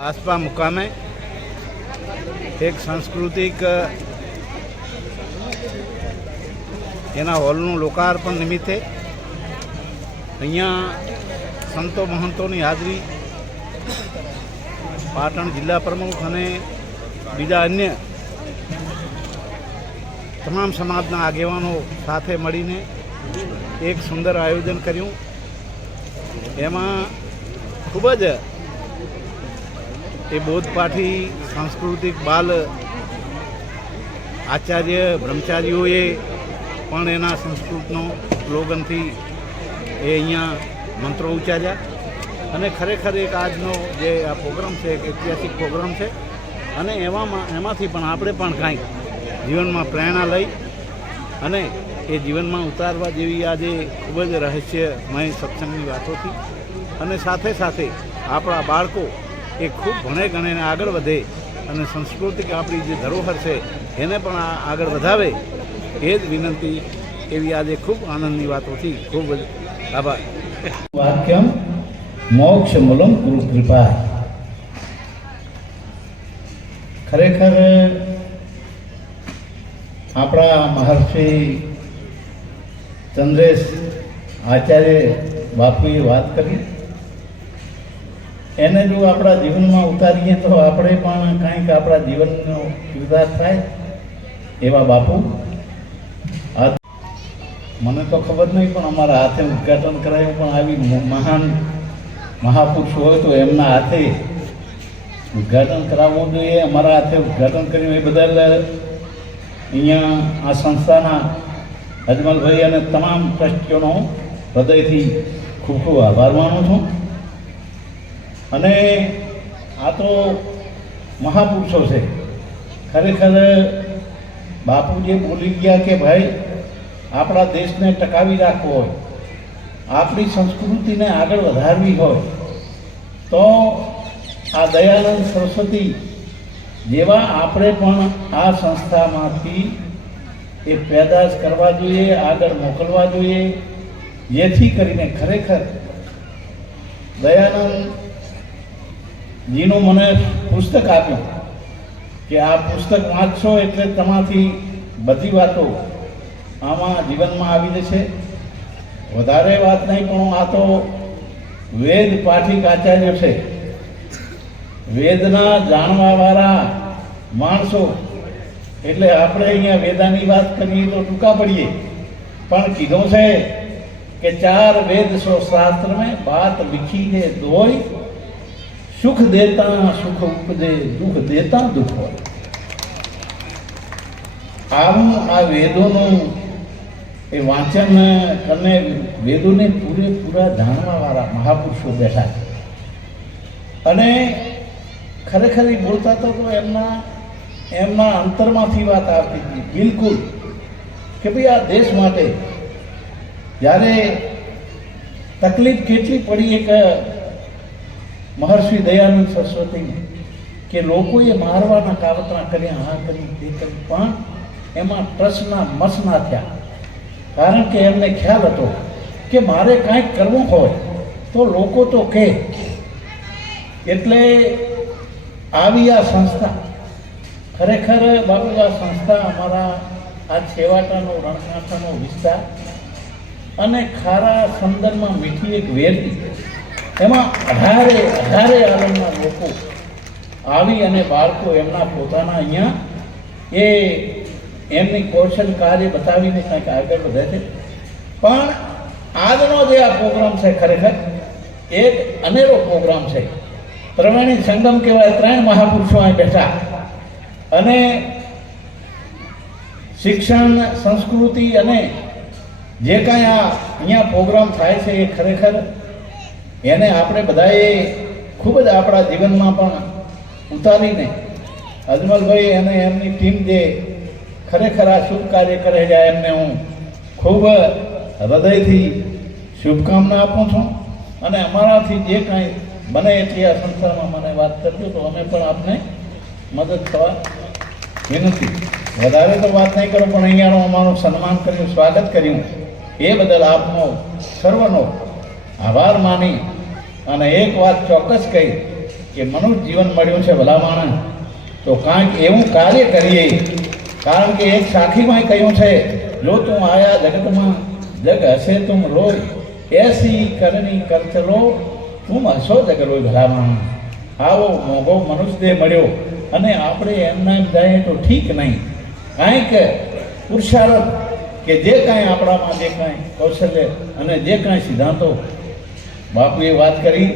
આસપા મુકામે એક સાંસ્કૃતિક એના હોલનું લોકાર્પણ નિમિત્તે અહીંયા સંતો મહંતોની હાજરી, પાટણ જિલ્લા પ્રમુખ અને બીજા અન્ય તમામ સમાજના આગેવાનો સાથે મળીને એક સુંદર આયોજન કર્યું. એમાં ખૂબ જ એ બોધપાઠી સાંસ્કૃતિક બાલ આચાર્ય બ્રહ્મચારીઓએ પણ એના સંસ્કૃતનો સ્લોગનથી એ અહીંયા મંત્રો ઉચ્ચાર્યા અને ખરેખર એક આજનો જે આ પ્રોગ્રામ છે એક ઐતિહાસિક પ્રોગ્રામ છે અને એમાંથી પણ આપણે પણ કાંઈક જીવનમાં પ્રેરણા લઈ અને એ જીવનમાં ઉતારવા જેવી આજે ખૂબ જ રહસ્યમય સત્સંગની વાતોથી અને સાથે સાથે આપણા બાળકો એ ખૂબ ભણે ગણે આગળ વધે અને સાંસ્કૃતિક આપણી જે ધરોહર છે એને પણ આગળ વધાવે એ જ વિનંતી એવી આજે ખૂબ આનંદની વાતોથી ખૂબ જ આભાર. વાક્યમ મોક્ષ મૂલમ ગુરુ કૃપા. ખરેખર આપણા મહર્ષિ ચંદ્રેશ આચાર્ય બાપુએ વાત કરી એને જો આપણા જીવનમાં ઉતારીએ તો આપણે પણ કાંઈક આપણા જીવનનો કિરદાર થાય એવા બાપુ. મને તો ખબર નહીં પણ અમારા હાથે ઉદ્ઘાટન કરાયું, પણ આવી મહાન મહાપુરુષ હોય તો એમના હાથે ઉદ્ઘાટન કરાવવું જોઈએ. અમારા હાથે ઉદ્ઘાટન કર્યું એ બદલ અહીંયા આ સંસ્થાના અજમલભાઈ અને તમામ ટ્રસ્ટીઓનો હૃદયથી ખૂબ ખૂબ આભાર માનું છું. અને આ તો મહાપુરુષો છે. ખરેખર બાપુ જે બોલી ગયા કે ભાઈ આપણા દેશને ટકાવી રાખવો હોય, આપણી સંસ્કૃતિને આગળ વધારવી હોય તો આ દયાનંદ સરસ્વતી જેવા આપણે પણ આ સંસ્થામાંથી એ પેદાશ કરવા જોઈએ, આગળ મોકલવા જોઈએ, જેથી કરીને ખરેખર દયાનંદ જીનું મને પુસ્તક આપ્યું કે આ પુસ્તક વાંચશો એટલે તમારી બધી વાતો આમાં જીવનમાં આવી જશે. વધારે વાત નહીં, પણ આ તો વેદ પાઠિક આચાર્ય છે, વેદના જાણવાવાળા માણસો. એટલે આપણે અહીંયા વેદાની વાત કરીએ તો ટૂંકા પડીએ, પણ કીધું છે કે 4 વેદ સો શાસ્ત્ર મેં બાત लिखी है दोई, सुख देता सुख उपदे दुख देता दुख હોય. આવું આ વેદોનું એ વાંચન અને વેદોને પૂરેપૂરા જાણવાવાળા મહાપુરુષો બેઠા છે. અને ખરેખર એ બોલતા તો એમના અંતરમાંથી વાત આવતી હતી બિલકુલ કે ભાઈ આ દેશ માટે જ્યારે તકલીફ કેટલી પડી એક મહર્ષિ દયાનંદ સરસ્વતીને કે લોકોએ મારવાના કાવતરા કર્યા, હા કરી તે કરી, પણ એમાં ટ્રસ્ટના મસના થયા. કારણ કે એમને ખ્યાલ હતો કે મારે કાંઈક કરવું હોય તો લોકો તો કહે. એટલે આવી આ સંસ્થા ખરેખર બાબુ, આ સંસ્થા અમારા આ છેવાટાનો રણકાંઠાનો વિસ્તાર અને ખારા સંદરમાં મીઠી એક વેરડી, એમાં 18 આલમના લોકો આવી અને બાળકો એમના પોતાના અહીંયા એ એમની કૌશલ કાર્ય બતાવીને કંઈક આગળ વધે છે. પણ આજનો જે આ પ્રોગ્રામ છે ખરેખર એક અનેરો પ્રોગ્રામ છે. ત્રિવેણી સંગમ કહેવાય, 3 મહાપુરુષો અહીં બેઠા અને શિક્ષણ, સંસ્કૃતિ અને જે કાંઈ આ અહીંયા પ્રોગ્રામ થાય છે એ ખરેખર એને આપણે બધાએ ખૂબ જ આપણા જીવનમાં પણ ઉતારીને અજમલભાઈ અને એમની ટીમ જે ખરેખર આ શુભ કાર્ય કરે છે એમને હું ખૂબ હૃદયથી શુભકામના આપું છું. અને અમારાથી જે કાંઈ બને એટલી આ સંસ્થામાં મને વાત કરજો તો અમે પણ આપને મદદ કરવા વિનંતી. વધારે તો વાત નહીં કરો, પણ અહીંયાનું અમારું સન્માન કર્યું, સ્વાગત કર્યું એ બદલ આપનો સર્વનો આભાર માની અને એક વાત ચોક્કસ કહી કે મનુષ્ય જીવન મળ્યું છે ભલા માણસ તો કાંઈક એવું કાર્ય કરીએ, કારણ કે એક સાખીમાં કહ્યું છે, જો તું આયા જગતમાં જગ હશે તુમ રોય, એસી કરણી કર ચલો તું હસો જગ રોય ભલા માણસ. આવો મોંઘો મનુષ્ય દેહ મળ્યો અને આપણે એમના એમ જાય તો ઠીક નહીં. કાંઈક પુરુષાર્થ કે જે કાંઈ આપણામાં જે કાંઈ કૌશલ્ય અને જે કાંઈ સિદ્ધાંતો બાપુએ વાત કરી